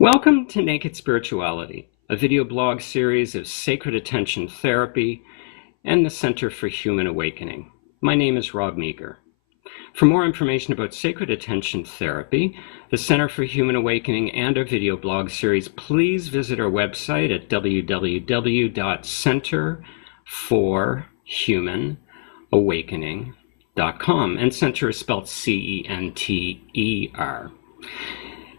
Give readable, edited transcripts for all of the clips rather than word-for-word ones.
Welcome to Naked Spirituality, a video blog series of sacred attention therapy and the Center for Human Awakening. My name is Rob Meager. For more information about sacred attention therapy, the Center for Human Awakening, and our video blog series, please visit our website at www.centerforhumanawakening.com, and center is spelled C-E-N-T-E-R.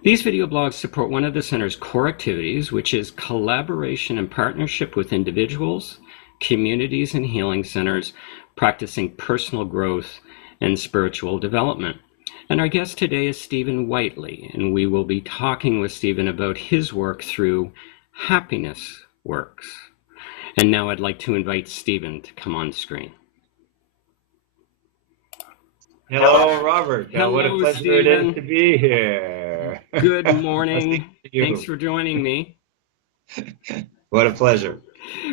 These video blogs support one of the Center's core activities, which is collaboration and partnership with individuals, communities, and healing centers practicing personal growth and spiritual development. And our guest today is Stephen Whiteley, and we will be talking with Stephen about his work through Happiness Works. And now I'd like to invite Stephen to come on screen. Hello, Robert. Hello, what a pleasure Stephen. it is to be here. Good morning. Thanks for joining me. What a pleasure.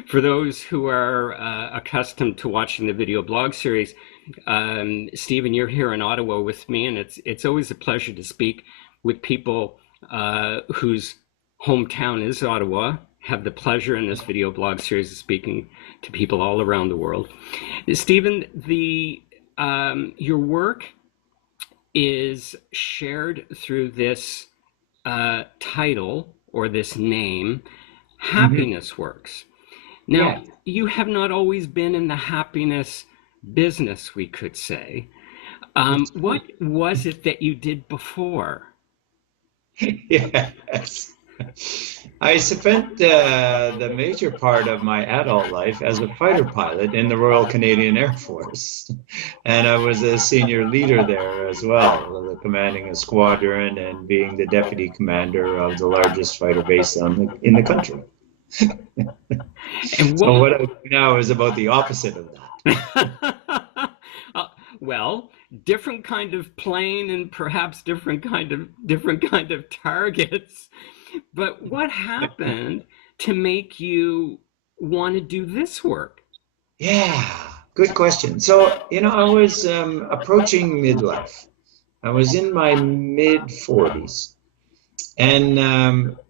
For those who are accustomed to watching the video blog series, Stephen, you're here in Ottawa with me, and it's always a pleasure to speak with people whose hometown is Ottawa. Have the pleasure in this video blog series of speaking to people all around the world. Stephen, your work is shared through this title or this name, Happiness Works. Now, you have not always been in the happiness business, we could say. What was it that you did before? Yes. I spent the major part of my adult life as a fighter pilot in the Royal Canadian Air Force. And I was a senior leader there as well, commanding a squadron and being the deputy commander of the largest fighter base in the country. And so what I do now is about the opposite of that. Well, different kind of plane and perhaps different kind of targets. But what happened to make you want to do this work? Yeah, good question. So, I was approaching midlife. I was in my mid-40s. And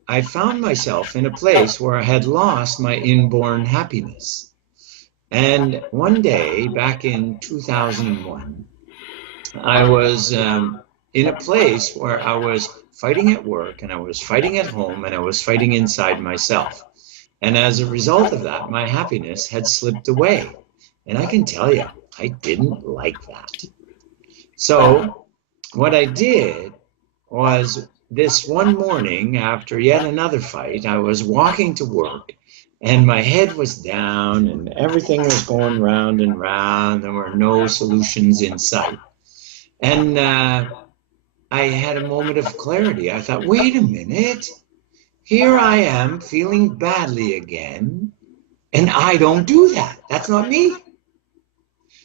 I found myself in a place where I had lost my inborn happiness. And one day, back in 2001, I was in a place where I was fighting at work, and I was fighting at home, and I was fighting inside myself. And as a result of that, my happiness had slipped away. And I can tell you, I didn't like that. So what I did was, this one morning, after yet another fight, I was walking to work, and my head was down, and everything was going round and round. There were no solutions in sight. And I had a moment of clarity. I thought, wait a minute, here I am feeling badly again, and I don't do that. That's not me.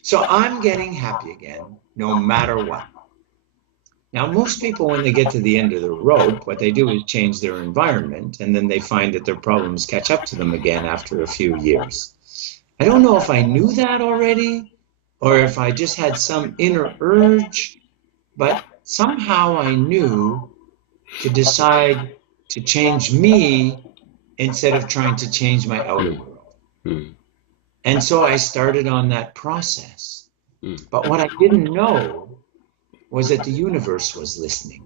So I'm getting happy again, no matter what. Now, most people, when they get to the end of the rope, what they do is change their environment, and then they find that their problems catch up to them again after a few years. I don't know if I knew that already, or if I just had some inner urge, but somehow I knew to decide to change me instead of trying to change my outer world. And so I started on that process. But what I didn't know was that the universe was listening.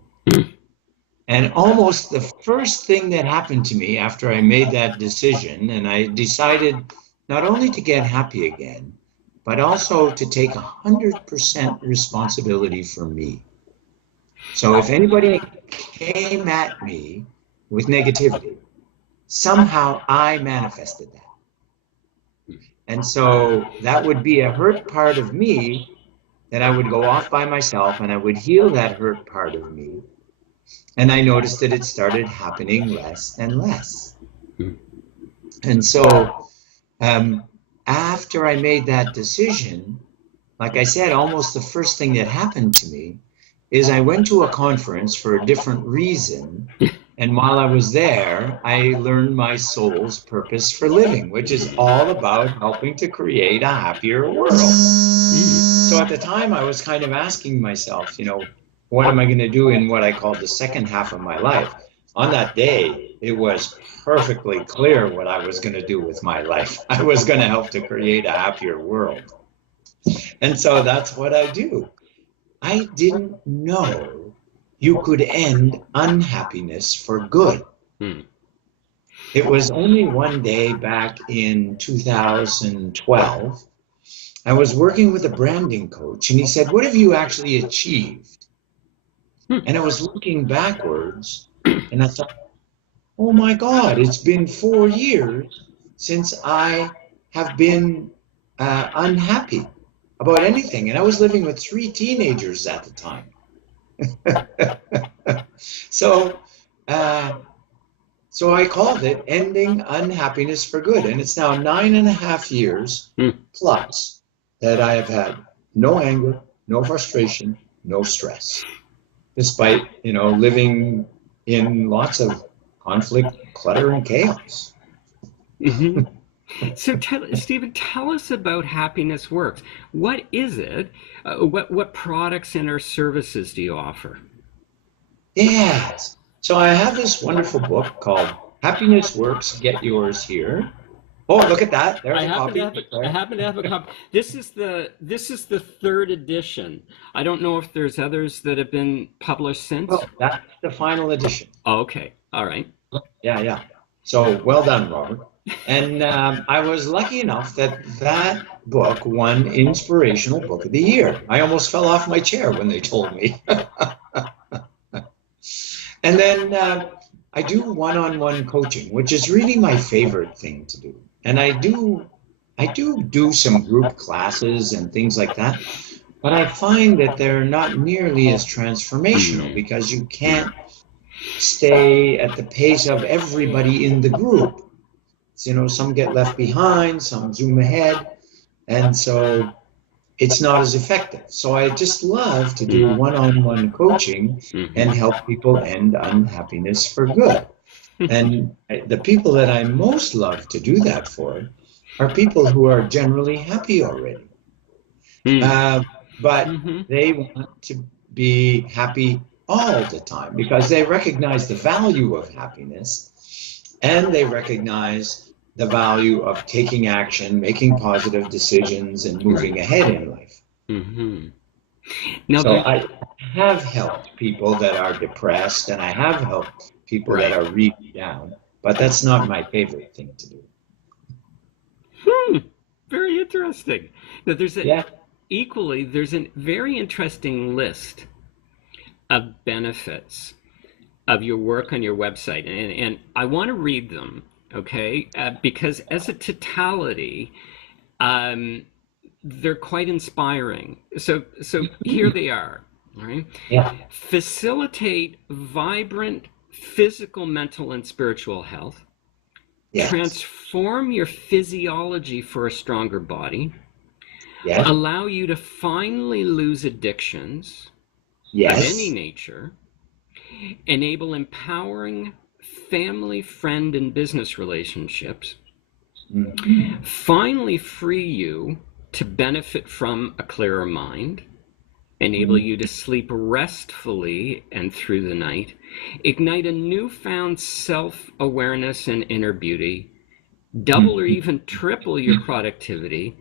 And almost the first thing that happened to me after I made that decision, and I decided not only to get happy again, but also to take 100% responsibility for me. So if anybody came at me with negativity, somehow I manifested that. And so that would be a hurt part of me that I would go off by myself, and I would heal that hurt part of me. And I noticed that it started happening less and less. And so after I made that decision, like I said, almost the first thing that happened to me is I went to a conference for a different reason, and while I was there, I learned my soul's purpose for living, which is all about helping to create a happier world. So at the time, I was kind of asking myself, what am I going to do in what I call the second half of my life? on that day, it was perfectly clear what I was going to do with my life. I was going to help to create a happier world. And so that's what I do. I didn't know you could end unhappiness for good. Hmm. It was only one day back in 2012. I was working with a branding coach, and he said, "What have you actually achieved?" And I was looking backwards, and I thought, oh my God, it's been 4 years since I have been unhappy about anything. And I was living with 3 teenagers at the time. So, so I called it Ending Unhappiness for Good. And it's now 9.5 years plus that I have had no anger, no frustration, no stress, despite, living in lots of conflict, clutter, and chaos. Mm-hmm. So, Stephen, tell us about Happiness Works. What is it? What products and or services do you offer? Yes. So I have this wonderful book called Happiness Works, Get Yours Here. Oh, look at that. There's a copy. I happen to have a copy. This is the third edition. I don't know if there's others that have been published since. Oh, that's the final edition. Oh, okay. All right. Yeah. So well done, Robert. And I was lucky enough that book won Inspirational Book of the Year. I almost fell off my chair when they told me. And then I do one-on-one coaching, which is really my favorite thing to do. And I do some group classes and things like that, but I find that they're not nearly as transformational because you can't stay at the pace of everybody in the group. Some get left behind, some zoom ahead, and so it's not as effective. So I just love to do one-on-one coaching and help people end unhappiness for good. And the people that I most love to do that for are people who are generally happy already. But they want to be happy all the time because they recognize the value of happiness and they recognize the value of taking action, making positive decisions, and moving ahead in life. Now, so I have helped people that are depressed, and I have helped people that are really down, but that's not my favorite thing to do. Very interesting. Now, there's a very interesting list of benefits of your work on your website, and I want to read them. Okay, because as a totality, they're quite inspiring. So here they are. All right. Yeah. Facilitate vibrant physical, mental, and spiritual health. Yes. Transform your physiology for a stronger body. Yes. Allow you to finally lose addictions of any nature. Enable empowering family, friend, and business relationships. Finally free you to benefit from a clearer mind. Enable you to sleep restfully and through the night. Ignite a newfound self-awareness and inner beauty. Double or even triple your productivity.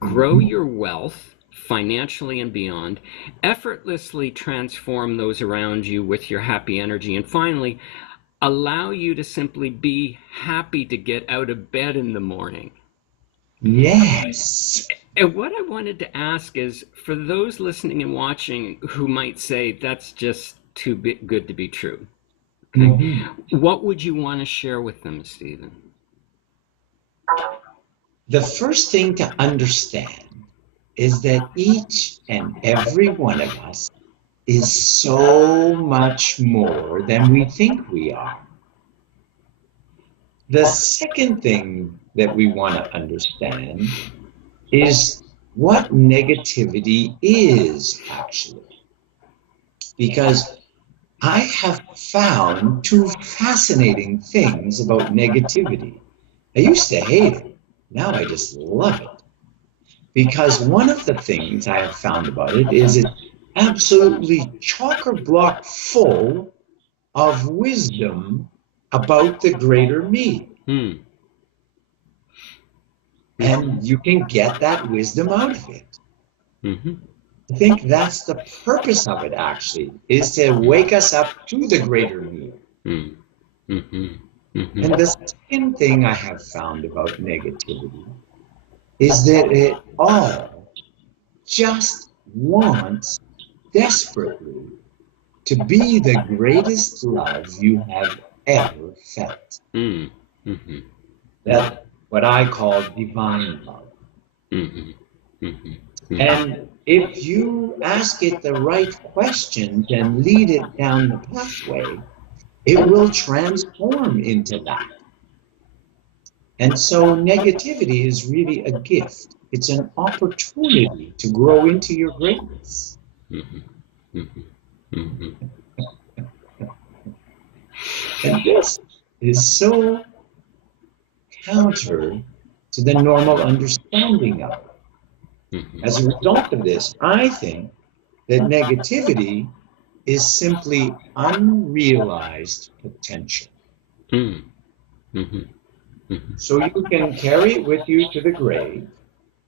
Grow your wealth financially and beyond. Effortlessly transform those around you with your happy energy. And finally, allow you to simply be happy to get out of bed in the morning. Yes. And what I wanted to ask is, for those listening and watching who might say that's just too good to be true, okay, what would you want to share with them, Stephen? The first thing to understand is that each and every one of us is so much more than we think we are. The second thing that we want to understand is what negativity is actually. Because I have found 2 fascinating things about negativity. I used to hate it. Now I just love it. Because one of the things I have found about it is it's absolutely chock-a-block full of wisdom about the greater me. Hmm. And you can get that wisdom out of it. Mm-hmm. I think that's the purpose of it, actually, is to wake us up to the greater me. Mm-hmm. Mm-hmm. And the second thing I have found about negativity is that it all just wants desperately to be the greatest love you have ever felt. Mm-hmm. Mm-hmm. That what I call divine love. Mm-hmm. Mm-hmm. And if you ask it the right questions and lead it down the pathway, it will transform into that. And so negativity is really a gift. It's an opportunity to grow into your greatness. Mm-hmm. Mm-hmm. Mm-hmm. And this is so counter to the normal understanding of it. Mm-hmm. As a result of this, I think that negativity is simply unrealized potential. Mm-hmm. Mm-hmm. So you can carry it with you to the grave,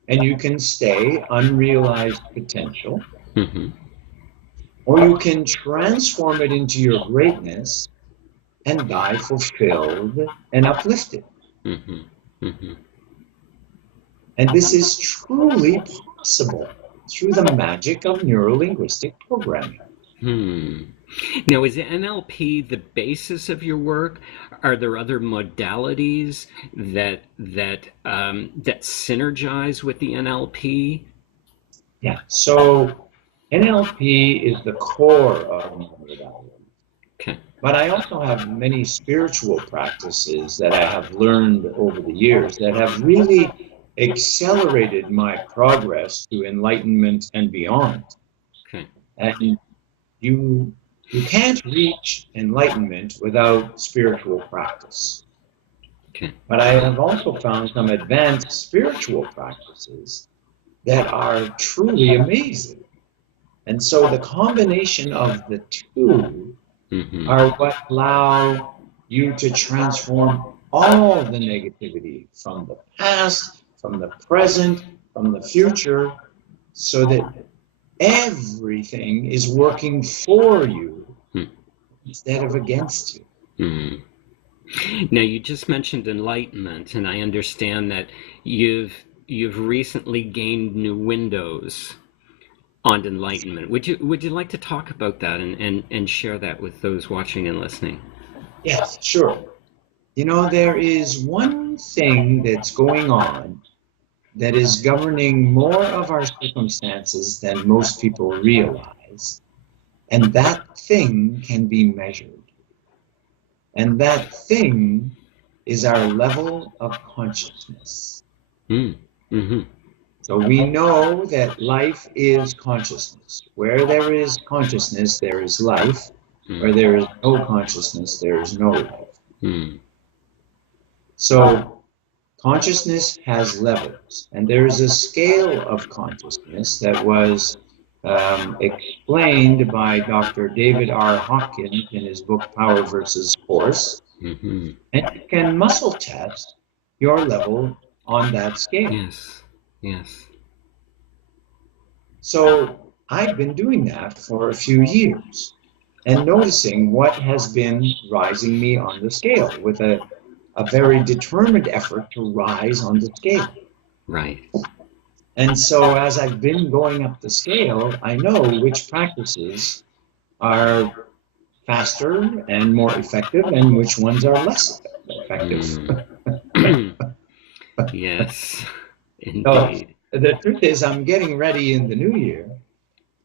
and you can stay unrealized potential, Mm-hmm. or you can transform it into your greatness and die fulfilled and uplifted. Mm-hmm. Mm-hmm. And this is truly possible through the magic of neurolinguistic programming. Hmm. Now, is NLP the basis of your work? Are there other modalities that synergize with the NLP? Yeah, so NLP is the core of my modality. Okay. But I also have many spiritual practices that I have learned over the years that have really accelerated my progress to enlightenment and beyond. Okay. And you you can't reach enlightenment without spiritual practice. Okay. But I have also found some advanced spiritual practices that are truly amazing. And so the combination of the two Mm-hmm. are what allow you to transform all the negativity from the past, from the present, from the future, so that everything is working for you instead of against you. Mm-hmm. Now, you just mentioned enlightenment, and I understand that you've recently gained new windows on enlightenment. Would you like to talk about that and share that with those watching and listening? Yes, sure. You know, there is one thing that's going on that is governing more of our circumstances than most people realize, and that thing can be measured. And that thing is our level of consciousness. Mm. Mm-hmm. So we know that life is consciousness. Where there is consciousness, there is life. Where there is no consciousness, there is no life. Mm. So consciousness has levels, and there is a scale of consciousness that was explained by Dr. David R. Hawkins in his book Power versus Force, Mm-hmm. and you can muscle test your level on that scale. Yes. Yes. So I've been doing that for a few years and noticing what has been rising me on the scale with a very determined effort to rise on the scale. Right. And so as I've been going up the scale, I know which practices are faster and more effective and which ones are less effective. Mm. Yes, So indeed. the truth is I'm getting ready in the new year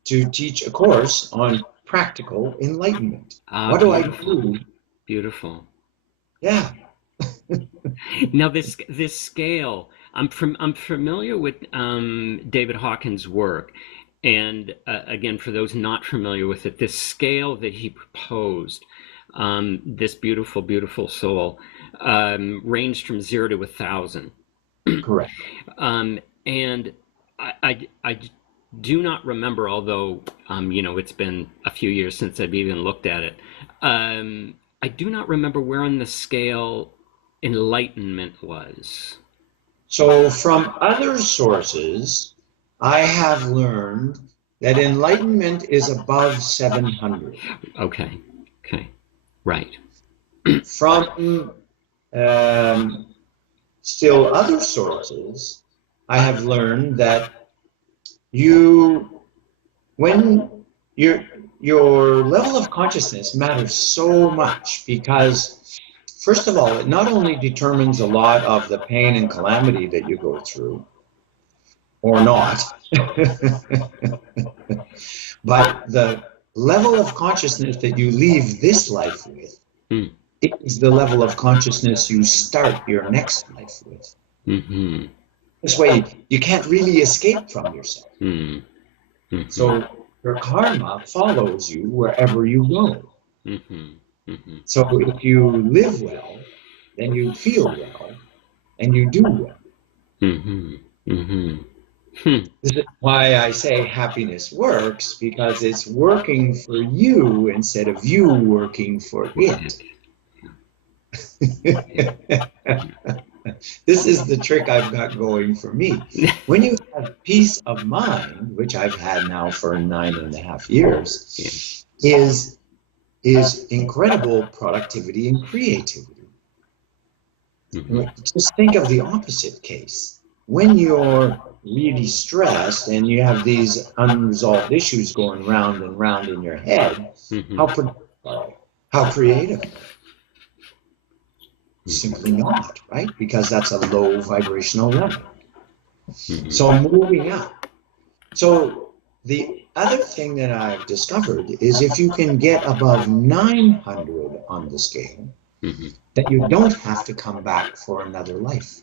to teach a course on practical enlightenment. Ah, What do I beautiful. do? Beautiful. Yeah. Now, this scale, I'm familiar with David Hawkins' work, and again, for those not familiar with it, this scale that he proposed, this beautiful soul, ranged from 0 to 1,000. Correct. And I do not remember, although it's been a few years since I've even looked at it. I do not remember where on the scale enlightenment was. So from other sources, I have learned that enlightenment is above 700. Okay. Okay. Right. From still other sources, I have learned that when your level of consciousness matters so much because, first of all, it not only determines a lot of the pain and calamity that you go through, or not, but the level of consciousness that you leave this life with is the level of consciousness you start your next life with. Mm-hmm. This way, you can't really escape from yourself. Mm-hmm. So your karma follows you wherever you go. Mm-hmm. Mm-hmm. So if you live well, then you feel well, and you do well. Mm-hmm. Mm-hmm. This is why I say happiness works, because it's working for you instead of you working for it. This is the trick I've got going for me. When you have peace of mind, which I've had now for 9.5 years, is incredible productivity and creativity. Just think of the opposite case. When you're really stressed and you have these unresolved issues going round and round in your head, how productive are you? How creative? Simply not, right? Because that's a low vibrational level. So moving up. So the other thing that I've discovered is if you can get above 900 on the scale, that you don't have to come back for another life.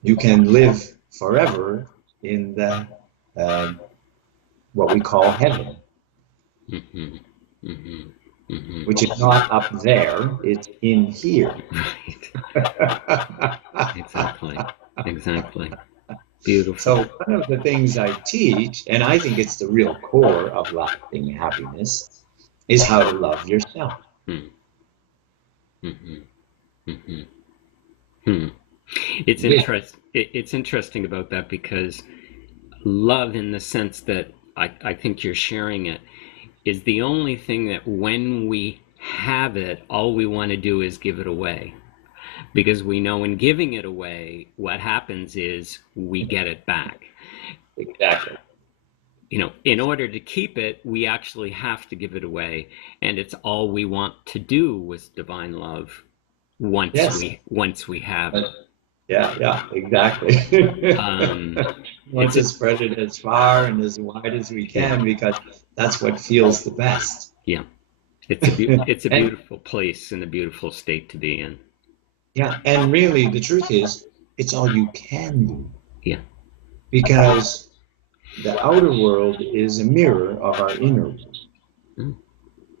You can live forever in the what we call heaven, which is not up there, it's in here. Right. Exactly. Beautiful. So one of the things I teach, and I think it's the real core of lasting happiness, is how to love yourself. It's interesting about that, because love, in the sense that I think you're sharing it, is the only thing that when we have it, all we want to do is give it away. Because we know in giving it away, what happens is we get it back. Exactly. In order to keep it, we actually have to give it away. And it's all we want to do with divine love once we have it. Yeah, exactly. Want to spread it as far and as wide as we can, because that's what feels the best. Yeah. It's a beautiful place and a beautiful state to be in. Yeah, and really the truth is, it's all you can do. Yeah. Because the outer world is a mirror of our inner world.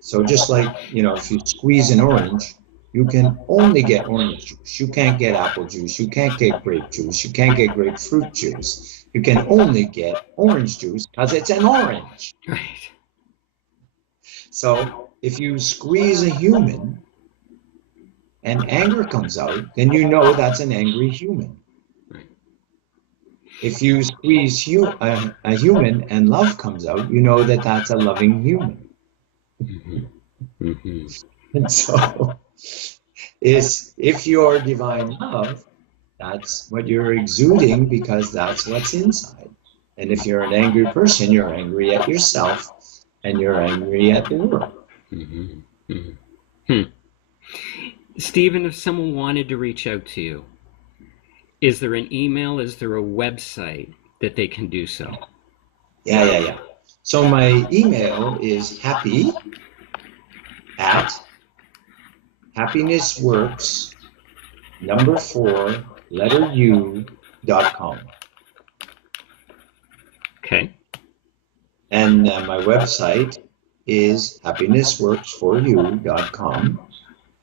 So just like, if you squeeze an orange, you can only get orange juice. You can't get apple juice. You can't get grape juice. You can't get grapefruit juice. You can only get orange juice because it's an orange. Right. So if you squeeze a human and anger comes out, then you know that's an angry human. Right. If you squeeze a human and love comes out, you know that that's a loving human. And so if you're divine love, that's what you're exuding, because that's what's inside. And if you're an angry person, you're angry at yourself and you're angry at the world. Stephen, if someone wanted to reach out to you, is there an email? Is there a website that they can do so? Yeah. So my email is happy@happinessworks4u.com. Okay. And my website is happinessworks4u.com.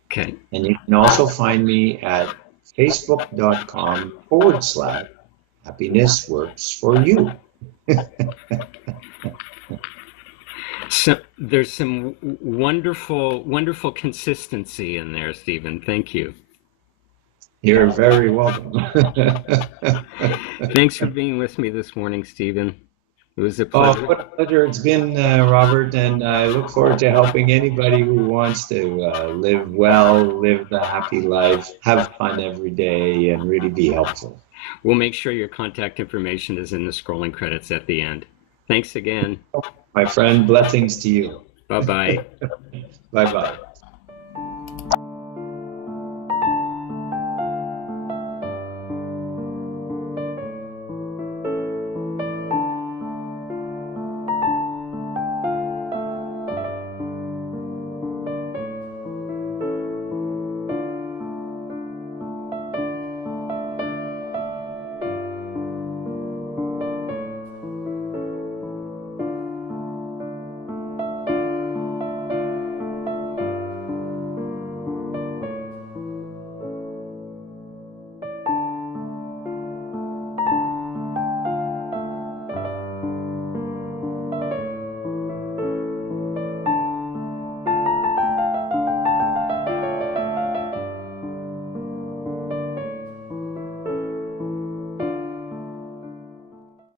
Okay. And you can also find me at facebook.com/happinessworks4u. So there's some wonderful, wonderful consistency in there, Stephen. Thank you. You're very welcome. Thanks for being with me this morning, Stephen. It was a Oh, pleasure. what a pleasure it's been, Robert, and I look forward to helping anybody who wants to live well, live the happy life, have fun every day, and really be helpful. We'll make sure your contact information is in the scrolling credits at the end. Thanks again. My friend, blessings to you. Bye-bye. Bye bye.